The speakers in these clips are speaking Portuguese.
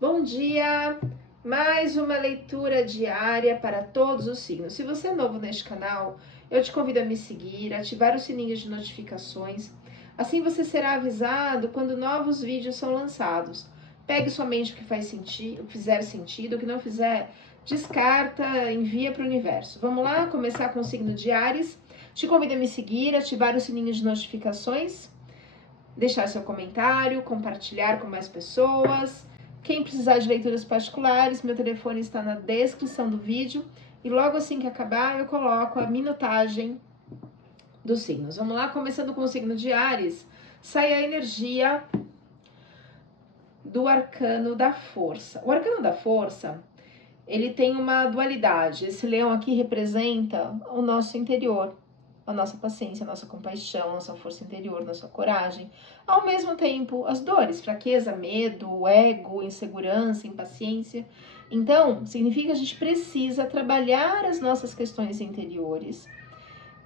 Bom dia! Mais uma leitura diária para todos os signos. Se você é novo neste canal, eu te convido a me seguir, ativar o sininho de notificações. Assim você será avisado quando novos vídeos são lançados. Pegue somente o que faz sentido, o que fizer sentido, o que não fizer, descarta, envia para o universo. Vamos lá começar com o signo de Áries. Te convido a me seguir, ativar o sininho de notificações, deixar seu comentário, compartilhar com mais pessoas. Quem precisar de leituras particulares, meu telefone está na descrição do vídeo e logo assim que acabar eu coloco a minutagem dos signos. Vamos lá, começando com o signo de Áries, sai a energia do arcano da força. O arcano da força, ele tem uma dualidade. Esse leão aqui representa o nosso interior, a nossa paciência, a nossa compaixão, a nossa força interior, nossa coragem. Ao mesmo tempo, as dores, fraqueza, medo, ego, insegurança, impaciência. Então, significa que a gente precisa trabalhar as nossas questões interiores,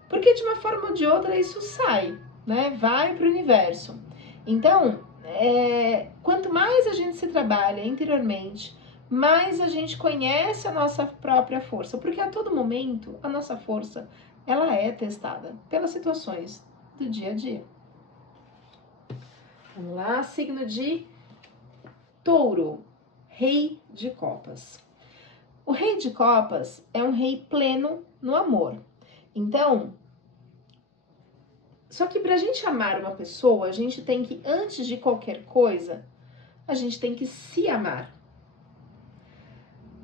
porque de uma forma ou de outra isso sai, né? Vai para o universo. Então, quanto mais a gente se trabalha interiormente, mais a gente conhece a nossa própria força, porque a todo momento a nossa força ela é testada pelas situações do dia a dia. Vamos lá, signo de Touro, Rei de Copas. O Rei de Copas é um rei pleno no amor. Então, só que para a gente amar uma pessoa, a gente tem que, antes de qualquer coisa, a gente tem que se amar.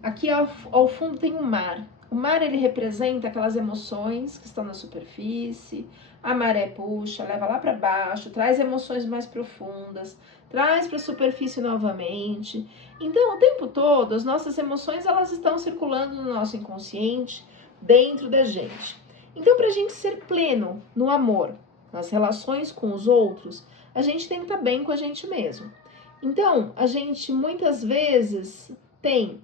Aqui ao fundo tem um mar. O mar, ele representa aquelas emoções que estão na superfície, a maré puxa, leva lá para baixo, traz emoções mais profundas, traz para a superfície novamente. Então, o tempo todo, as nossas emoções, elas estão circulando no nosso inconsciente, dentro da gente. Então, para a gente ser pleno no amor, nas relações com os outros, a gente tem que estar bem com a gente mesmo. Então, a gente muitas vezes tem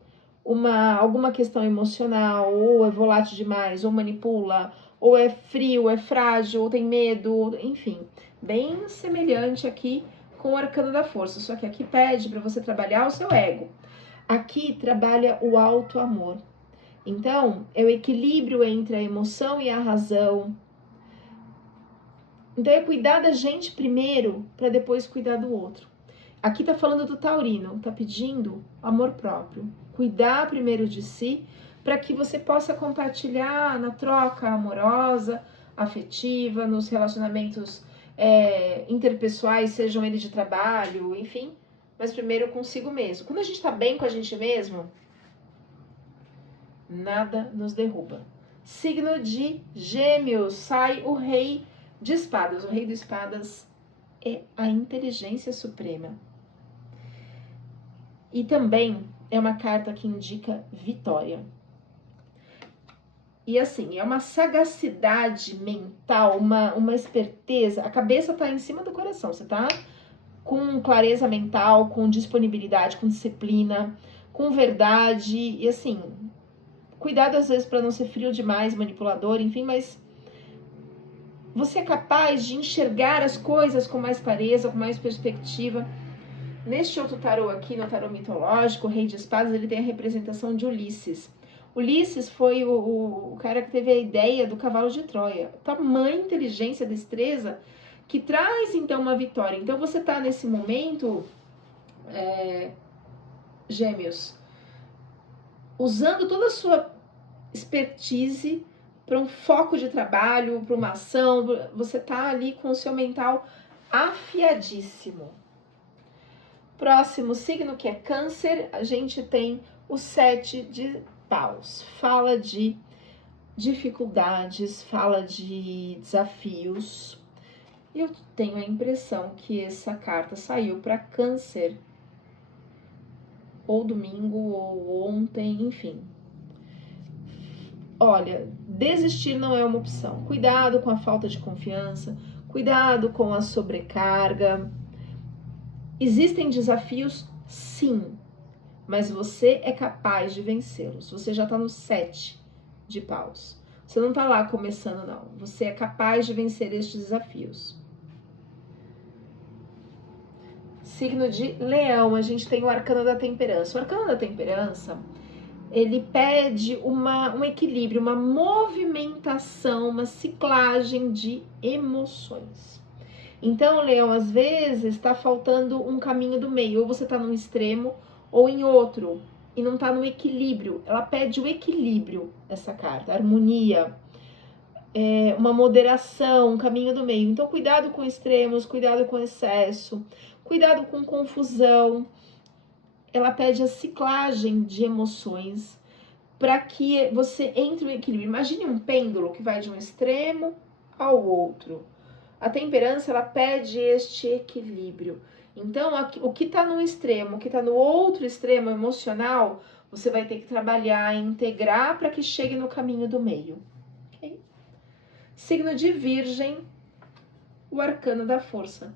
alguma questão emocional, ou é volátil demais, ou manipula, ou é frio, é frágil, ou tem medo, enfim, bem semelhante aqui com o arcano da força, só que aqui pede para você trabalhar o seu ego. Aqui trabalha o alto amor. Então, é o equilíbrio entre a emoção e a razão. Então, é cuidar da gente primeiro, para depois cuidar do outro. Aqui tá falando do taurino, tá pedindo amor próprio. Cuidar primeiro de si, para que você possa compartilhar na troca amorosa, afetiva, nos relacionamentos interpessoais, sejam eles de trabalho, enfim, mas primeiro consigo mesmo. Quando a gente tá bem com a gente mesmo, nada nos derruba. Signo de Gêmeos, sai o rei de espadas. O rei de espadas é a inteligência suprema. E também é uma carta que indica vitória. E assim, é uma sagacidade mental, uma esperteza. A cabeça tá em cima do coração, você tá com clareza mental, com disponibilidade, com disciplina, com verdade. E assim, cuidado às vezes para não ser frio demais, manipulador, enfim, mas você é capaz de enxergar as coisas com mais clareza, com mais perspectiva. Neste outro tarô aqui, no tarô mitológico, o Rei de Espadas, ele tem a representação de Ulisses. Ulisses foi o cara que teve a ideia do cavalo de Troia. Tamanha inteligência, destreza, que traz então uma vitória. Então você está nesse momento, Gêmeos, usando toda a sua expertise para um foco de trabalho, para uma ação. Você está ali com o seu mental afiadíssimo. Próximo signo, que é Câncer, a gente tem o 7 de paus. Fala de dificuldades, fala de desafios. Eu tenho a impressão que essa carta saiu para Câncer, ou domingo, ou ontem, enfim. Olha, desistir não é uma opção. Cuidado com a falta de confiança, cuidado com a sobrecarga. Existem desafios, sim, mas você é capaz de vencê-los. Você já está no 7 de paus. Você não está lá começando, não. Você é capaz de vencer estes desafios. Signo de Leão, a gente tem o arcano da temperança. O arcano da temperança, ele pede um equilíbrio, uma movimentação, uma ciclagem de emoções. Então, Leão, às vezes está faltando um caminho do meio, ou você está num extremo ou em outro, e não está no equilíbrio. Ela pede o equilíbrio, essa carta, harmonia, uma moderação, um caminho do meio. Então, cuidado com extremos, cuidado com excesso, cuidado com confusão. Ela pede a ciclagem de emoções para que você entre no equilíbrio. Imagine um pêndulo que vai de um extremo ao outro. A temperança, ela pede este equilíbrio. Então, o que está no extremo, o que está no outro extremo emocional, você vai ter que trabalhar, integrar para que chegue no caminho do meio. Okay? Signo de Virgem, o arcano da força.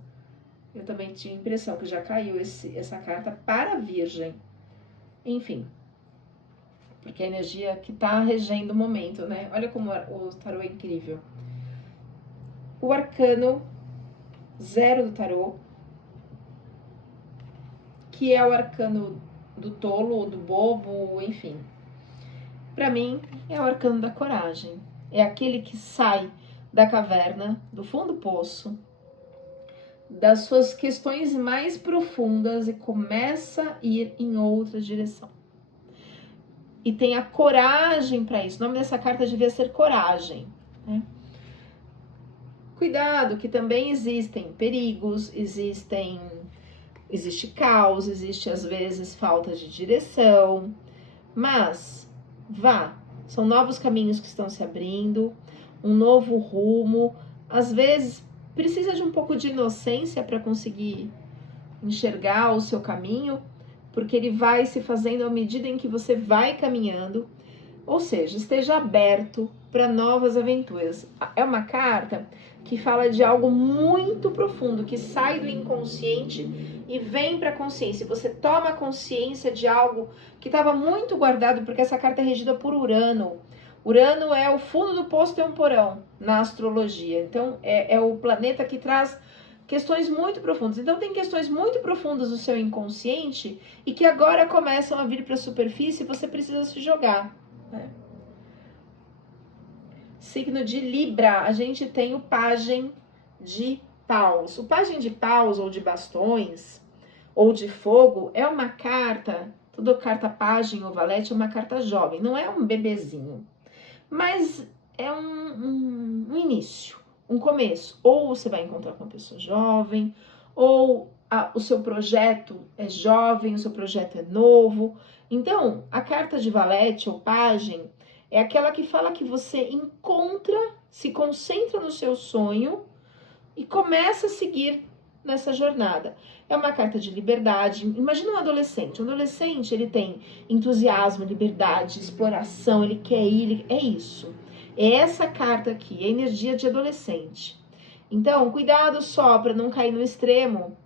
Eu também tinha a impressão que já caiu essa carta para a Virgem. Enfim, porque é a energia que está regendo o momento, né? Olha como o tarô é incrível. O arcano 0 do tarô, que é o arcano do tolo, do bobo, enfim. Para mim, é o arcano da coragem. É aquele que sai da caverna, do fundo do poço, das suas questões mais profundas e começa a ir em outra direção. E tem a coragem para isso. O nome dessa carta devia ser coragem, né? Cuidado, que também existem perigos, existe caos, existe às vezes falta de direção, mas vá, são novos caminhos que estão se abrindo, um novo rumo, às vezes precisa de um pouco de inocência para conseguir enxergar o seu caminho, porque ele vai se fazendo à medida em que você vai caminhando, ou seja, esteja aberto para novas aventuras. É uma carta que fala de algo muito profundo, que sai do inconsciente e vem para a consciência. Você toma consciência de algo que estava muito guardado, porque essa carta é regida por Urano. Urano é o fundo do poço temporão na astrologia. Então, é o planeta que traz questões muito profundas. Então, tem questões muito profundas do seu inconsciente e que agora começam a vir para a superfície e você precisa se jogar, né? Signo de Libra, a gente tem o pajem de paus. O pajem de paus ou de bastões ou de fogo é uma carta, toda carta pajem ou valete é uma carta jovem, não é um bebezinho, mas é um início, um começo. Ou você vai encontrar com uma pessoa jovem, ou o seu projeto é jovem, o seu projeto é novo. Então, a carta de valete ou pajem é aquela que fala que você encontra, se concentra no seu sonho e começa a seguir nessa jornada. É uma carta de liberdade. Imagina um adolescente. Um adolescente, ele tem entusiasmo, liberdade, exploração, ele quer ir, é isso. É essa carta aqui, é energia de adolescente. Então, cuidado só para não cair no extremo,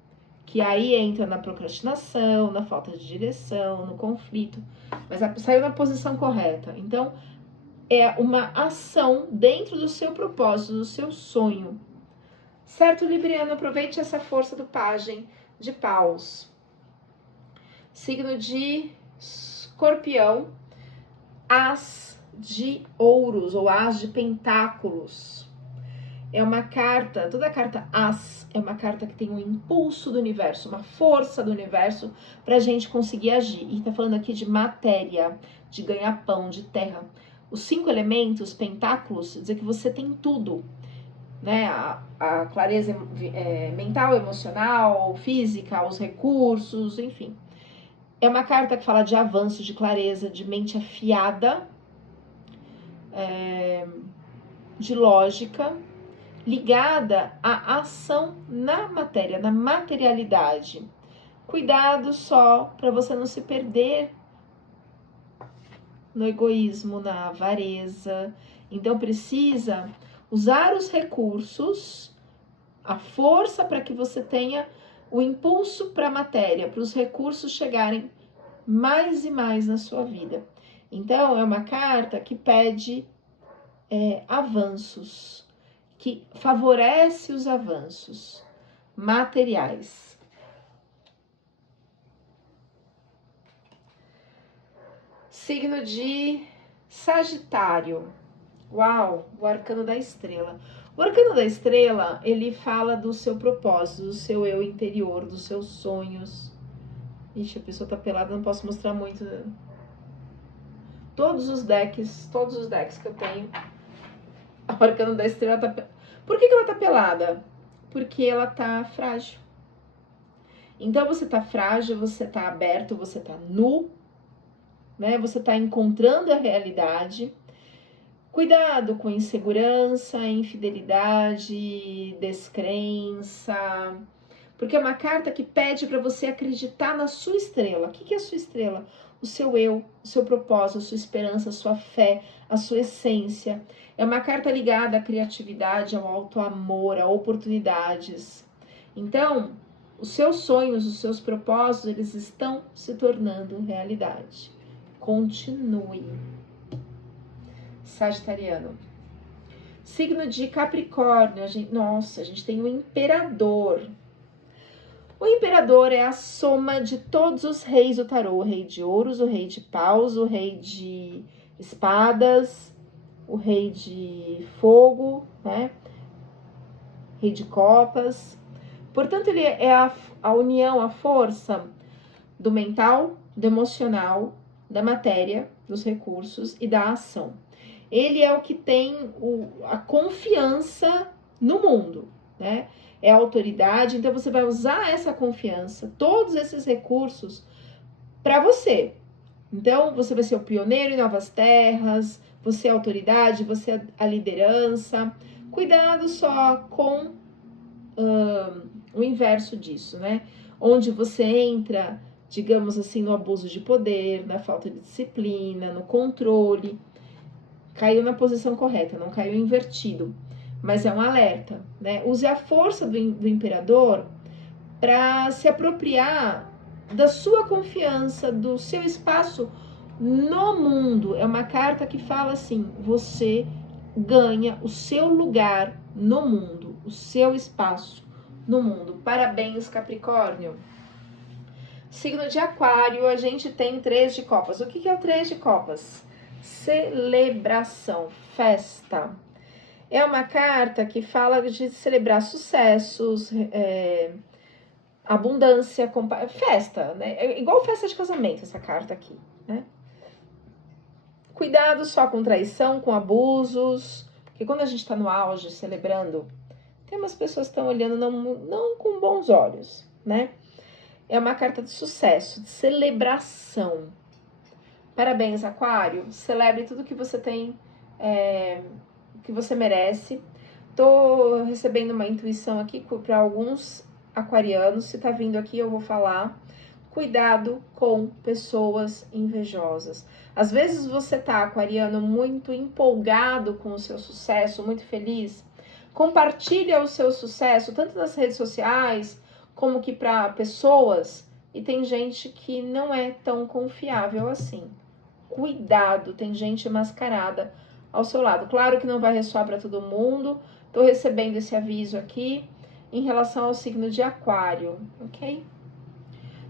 que aí entra na procrastinação, na falta de direção, no conflito. Mas saiu na posição correta. Então, é uma ação dentro do seu propósito, do seu sonho. Certo, Libriano? Aproveite essa força do pajem de paus. Signo de Escorpião, as de ouros ou as de pentáculos. É uma carta, toda carta as é uma carta que tem um impulso do universo, uma força do universo para a gente conseguir agir. E tá falando aqui de matéria, de ganhar pão, de terra. Os 5 elementos, pentáculos, dizer que você tem tudo, né? A clareza mental, emocional, física, os recursos, enfim. É uma carta que fala de avanço, de clareza, de mente afiada, de lógica, ligada à ação na matéria, na materialidade. Cuidado só para você não se perder no egoísmo, na avareza. Então precisa usar os recursos, a força para que você tenha o impulso para a matéria, para os recursos chegarem mais e mais na sua vida. Então é uma carta que pede avanços, que favorece os avanços materiais. Signo de Sagitário. Uau, o arcano da estrela. O arcano da estrela, ele fala do seu propósito, do seu eu interior, dos seus sonhos. Ixi, a pessoa tá pelada, não posso mostrar muito. Todos os decks que eu tenho, o arcano da estrela tá... Por que ela tá pelada? Porque ela tá frágil. Então você tá frágil, você tá aberto, você tá nu, né? Você tá encontrando a realidade. Cuidado com insegurança, infidelidade, descrença, porque é uma carta que pede para você acreditar na sua estrela. O que é a sua estrela? O seu eu, o seu propósito, a sua esperança, a sua fé, a sua essência. É uma carta ligada à criatividade, ao alto amor, a oportunidades. Então, os seus sonhos, os seus propósitos, eles estão se tornando realidade. Continue. Sagitariano. Signo de Capricórnio. Nossa, a gente tem o Imperador. O Imperador é a soma de todos os reis do tarô. O rei de ouros, o rei de paus, o rei de espadas, o rei de fogo, né? Rei de copas. Portanto, ele é a união, a força do mental, do emocional, da matéria, dos recursos e da ação. Ele é o que tem a confiança no mundo, né? É a autoridade, então você vai usar essa confiança, todos esses recursos para você. Então, você vai ser o pioneiro em novas terras, você é a autoridade, você é a liderança. Cuidado só com o inverso disso, né? Onde você entra, digamos assim, no abuso de poder, na falta de disciplina, no controle. Caiu na posição correta, não caiu invertido, mas é um alerta, né? Use a força do imperador para se apropriar da sua confiança, do seu espaço no mundo. É uma carta que fala assim: você ganha o seu lugar no mundo, o seu espaço no mundo. Parabéns, Capricórnio. Signo de Aquário, a gente tem 3 de copas. O que é o 3 de copas? Celebração, festa. É uma carta que fala de celebrar sucessos, abundância, festa, né? É igual festa de casamento essa carta aqui, né? Cuidado só com traição, com abusos, porque quando a gente tá no auge, celebrando, tem umas pessoas que estão olhando não com bons olhos, né? É uma carta de sucesso, de celebração. Parabéns, Aquário. Celebre tudo que você tem, que você merece. Tô recebendo uma intuição aqui para alguns aquarianos. Se tá vindo aqui, eu vou falar. Cuidado com pessoas invejosas. Às vezes você tá, aquariano, muito empolgado com o seu sucesso, muito feliz. Compartilha o seu sucesso, tanto nas redes sociais, como que para pessoas. E tem gente que não é tão confiável assim. Cuidado, tem gente mascarada ao seu lado. Claro que não vai ressoar para todo mundo. Tô recebendo esse aviso aqui em relação ao signo de Aquário, ok?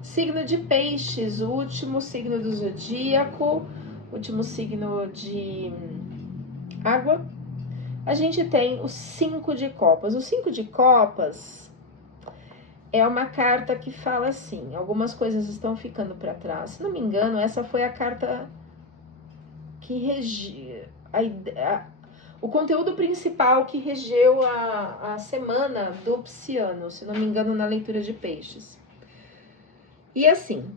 Signo de Peixes, o último signo do zodíaco, último signo de água. A gente tem o 5 de copas. O 5 de copas é uma carta que fala assim, algumas coisas estão ficando para trás. Se não me engano, essa foi a carta que regia o conteúdo principal que regeu a semana do Pisciano, se não me engano, na leitura de Peixes. E assim,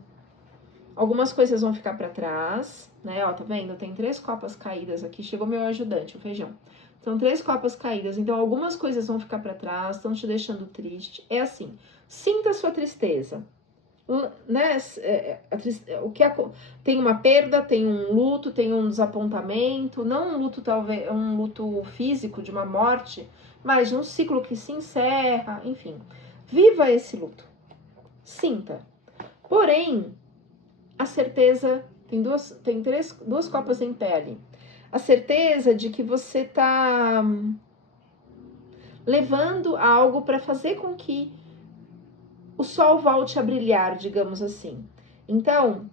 algumas coisas vão ficar para trás, né? Ó, tá vendo? Tem 3 copas caídas aqui. Chegou meu ajudante, o Feijão. São 3 copas caídas, então algumas coisas vão ficar para trás, estão te deixando triste. É assim, sinta a sua tristeza. Né? Tem uma perda, tem um luto, tem um desapontamento, não um luto talvez, um luto físico de uma morte, mas de um ciclo que se encerra, enfim. Viva esse luto. Sinta. Porém, a certeza, tem duas copas em pé ali. A certeza de que você tá levando algo para fazer com que o sol volte a brilhar, digamos assim. Então,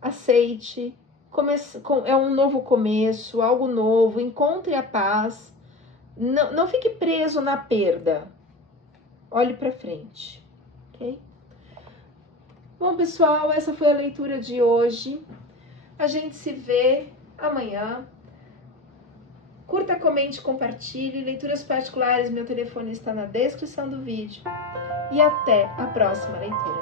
aceite, é um novo começo, algo novo, encontre a paz, não fique preso na perda, olhe para frente, ok? Bom, pessoal, essa foi a leitura de hoje, a gente se vê amanhã. Curta, comente, compartilhe. Leituras particulares, meu telefone está na descrição do vídeo. E até a próxima leitura.